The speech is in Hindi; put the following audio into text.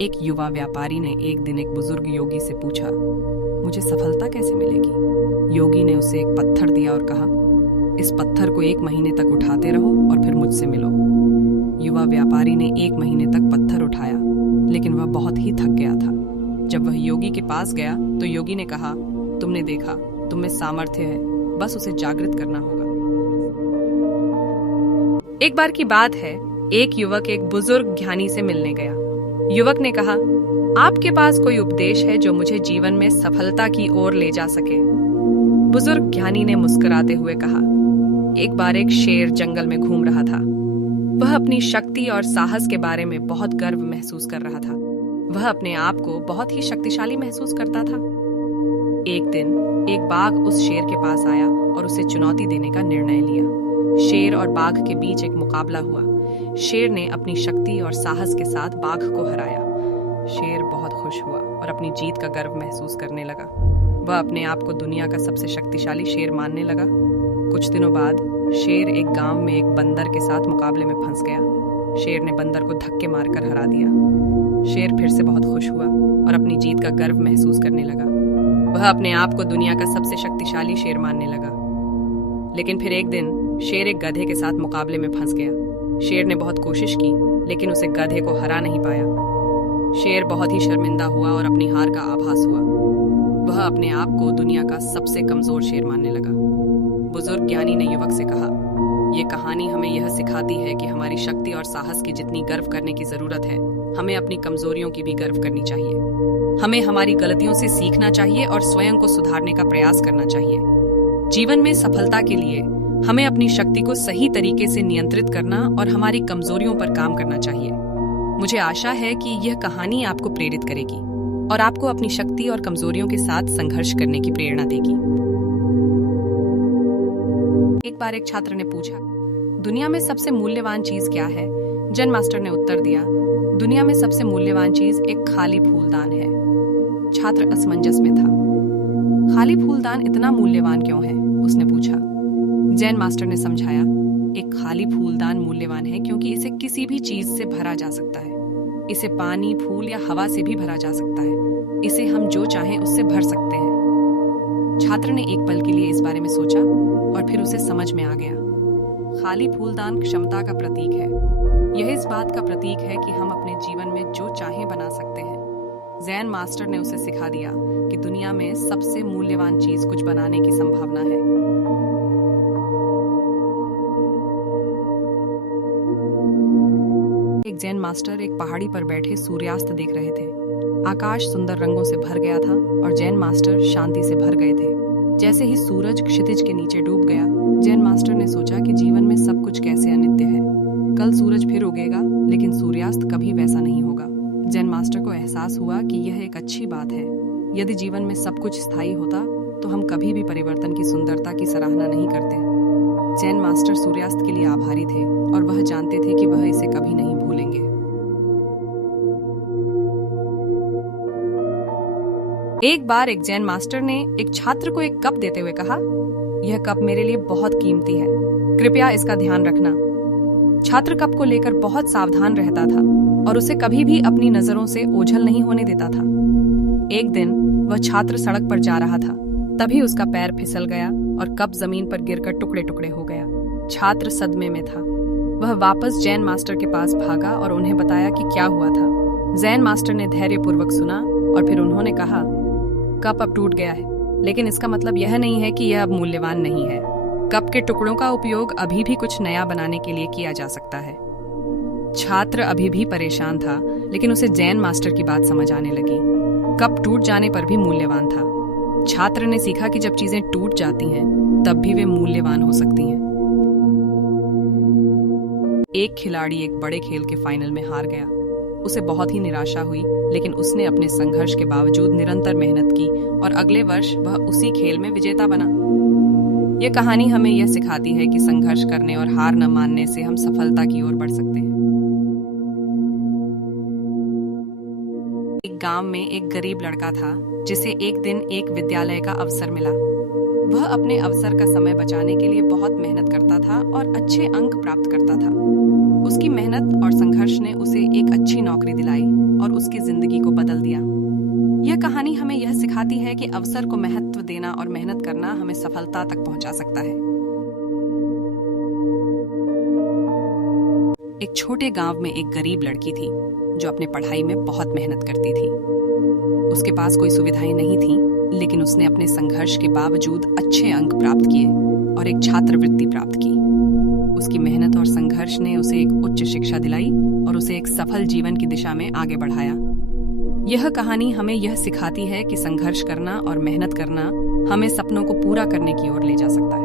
एक युवा व्यापारी ने एक दिन एक बुजुर्ग योगी से पूछा, मुझे सफलता कैसे मिलेगी? योगी ने उसे एक पत्थर दिया और कहा, इस पत्थर को 1 महीने तक उठाते रहो और फिर मुझसे मिलो। युवा व्यापारी ने 1 महीने तक पत्थर उठाया, लेकिन वह बहुत ही थक गया था। जब वह योगी के पास गया तो योगी ने कहा, तुमने देखा, तुम में सामर्थ्य है, बस उसे जागृत करना होगा। एक बार की बात है, एक युवक एक बुजुर्ग ज्ञानी से मिलने गया। युवक ने कहा, आपके पास कोई उपदेश है जो मुझे जीवन में सफलता की ओर ले जा सके? बुजुर्ग ज्ञानी ने मुस्कुराते हुए कहा, एक बार एक शेर जंगल में घूम रहा था। वह अपनी शक्ति और साहस के बारे में बहुत गर्व महसूस कर रहा था। वह अपने आप को बहुत ही शक्तिशाली महसूस करता था। एक दिन एक बाघ उस शेर के पास आया और उसे चुनौती देने का निर्णय लिया। शेर और बाघ के बीच एक मुकाबला हुआ। शेर ने अपनी शक्ति और साहस के साथ बाघ को हराया। शेर बहुत खुश हुआ और अपनी जीत का गर्व महसूस करने लगा। वह अपने आप को दुनिया का सबसे शक्तिशाली शेर मानने लगा। कुछ दिनों बाद शेर एक गांव में एक बंदर के साथ मुकाबले में फंस गया। शेर ने बंदर को धक्के मारकर हरा दिया। शेर फिर से बहुत खुश हुआ और अपनी जीत का गर्व महसूस करने लगा। वह अपने आप को दुनिया का सबसे शक्तिशाली शेर मानने लगा। लेकिन फिर एक दिन शेर एक गधे के साथ मुकाबले में फंस गया। शेर ने बहुत कोशिश की, लेकिन उसे गधे को हरा नहीं पाया। शेर बहुत ही शर्मिंदा हुआ और अपनी हार का आभास हुआ। वह अपने आप को दुनिया का सबसे कमजोर शेर मानने लगा। बुजुर्ग ज्ञानी ने युवक से कहा, यह कहानी हमें यह सिखाती है कि हमारी शक्ति और साहस की जितनी गर्व करने की जरूरत है, हमें अपनी कमजोरियों की भी गर्व करनी चाहिए। हमें हमारी गलतियों से सीखना चाहिए और स्वयं को सुधारने का प्रयास करना चाहिए। जीवन में सफलता के लिए हमें अपनी शक्ति को सही तरीके से नियंत्रित करना और हमारी कमजोरियों पर काम करना चाहिए। मुझे आशा है कि यह कहानी आपको प्रेरित करेगी और आपको अपनी शक्ति और कमजोरियों के साथ संघर्ष करने की प्रेरणा देगी। एक बार एक छात्र ने पूछा, दुनिया में सबसे मूल्यवान चीज क्या है? जैन मास्टर ने उत्तर दिया, दुनिया में सबसे मूल्यवान चीज एक खाली फूलदान है। छात्र असमंजस में था। खाली फूलदान इतना मूल्यवान क्यों है? उसने पूछा। जैन मास्टर ने समझाया, एक खाली फूलदान मूल्यवान है क्योंकि इसे किसी भी चीज से भरा जा सकता है। इसे पानी, फूल या हवा से भी भरा जा सकता है। इसे हम जो चाहें उससे भर सकते हैं। छात्र ने एक पल के लिए इस बारे में सोचा और फिर उसे समझ में आ गया। खाली फूलदान क्षमता का प्रतीक है। यह इस बात का प्रतीक है कि हम अपने जीवन में जो चाहें बना सकते हैं। जैन मास्टर ने उसे सिखा दिया कि दुनिया में सबसे मूल्यवान चीज कुछ बनाने की संभावना है। एक जैन मास्टर एक पहाड़ी पर बैठे सूर्यास्त देख रहे थे। आकाश सुंदर रंगों से भर गया था और जैन मास्टर शांति से भर गए थे। जैसे ही सूरज क्षितिज के नीचे डूब गया, जैन मास्टर ने सोचा कि जीवन में सब कुछ कैसे अनित्य है। कल सूरज फिर उगेगा, लेकिन सूर्यास्त कभी वैसा नहीं होगा। जैन मास्टर को एहसास हुआ कि यह एक अच्छी बात है। यदि जीवन में सब कुछ स्थायी होता तो हम कभी भी परिवर्तन की सुंदरता की सराहना नहीं करते। जैन मास्टर सूर्यास्त के लिए आभारी थे और वह जानते थे कि वह इसे कभी नहीं भूलेंगे। एक बार एक जैन मास्टर ने एक छात्र को एक कप देते हुए कहा, यह कप मेरे लिए बहुत कीमती है, कृपया इसका ध्यान रखना। छात्र कप को लेकर बहुत सावधान रहता था और उसे कभी भी अपनी नजरों से ओझल नहीं होने देता था। एक दिन वह छात्र सड़क पर जा रहा था, तभी उसका पैर फिसल गया और कप जमीन पर गिरकर टुकड़े टुकड़े हो गया। छात्र सदमे में था। वह वापस जैन मास्टर के पास भागा और उन्हें बताया कि क्या हुआ था। जैन मास्टर ने धैर्यपूर्वक सुना और फिर उन्होंने कहा, कप अब टूट गया है, लेकिन इसका मतलब यह नहीं है कि यह अब मूल्यवान नहीं है। कप के टुकड़ों का उपयोग अभी भी कुछ नया बनाने के लिए किया जा सकता है। छात्र अभी भी परेशान था, लेकिन उसे जैन मास्टर की बात समझ आने लगी। कप टूट जाने पर भी मूल्यवान था। छात्र ने सीखा कि जब चीजें टूट जाती हैं, तब भी वे मूल्यवान हो सकती हैं। एक खिलाड़ी एक बड़े खेल के फाइनल में हार गया। उसे बहुत ही निराशा हुई, लेकिन उसने अपने संघर्ष के बावजूद निरंतर मेहनत की और अगले वर्ष वह उसी खेल में विजेता बना। यह कहानी हमें यह सिखाती है कि संघर्ष करने और हार न मानने से हम सफलता की ओर बढ़ सकते हैं। एक गांव में एक गरीब लड़का था जिसे एक दिन एक विद्यालय का अवसर मिला। वह अपने अवसर का समय बचाने के लिए बहुत मेहनत करता था और अच्छे अंक प्राप्त करता था। उसकी मेहनत और संघर्ष ने उसे एक अच्छी नौकरी दिलाई और उसकी जिंदगी को बदल दिया। यह कहानी हमें यह सिखाती है कि अवसर को महत्व देना और मेहनत करना हमें सफलता तक पहुंचा सकता है। एक छोटे गांव में एक गरीब लड़की थी जो अपने पढ़ाई में बहुत मेहनत करती थी। उसके पास कोई सुविधाएं नहीं थीं, लेकिन उसने अपने संघर्ष के बावजूद अच्छे अंक प्राप्त किए और एक छात्रवृत्ति प्राप्त की। उसकी मेहनत और संघर्ष ने उसे एक उच्च शिक्षा दिलाई और उसे एक सफल जीवन की दिशा में आगे बढ़ाया। यह कहानी हमें यह सिखाती है कि संघर्ष करना और मेहनत करना हमें सपनों को पूरा करने की ओर ले जा सकता है।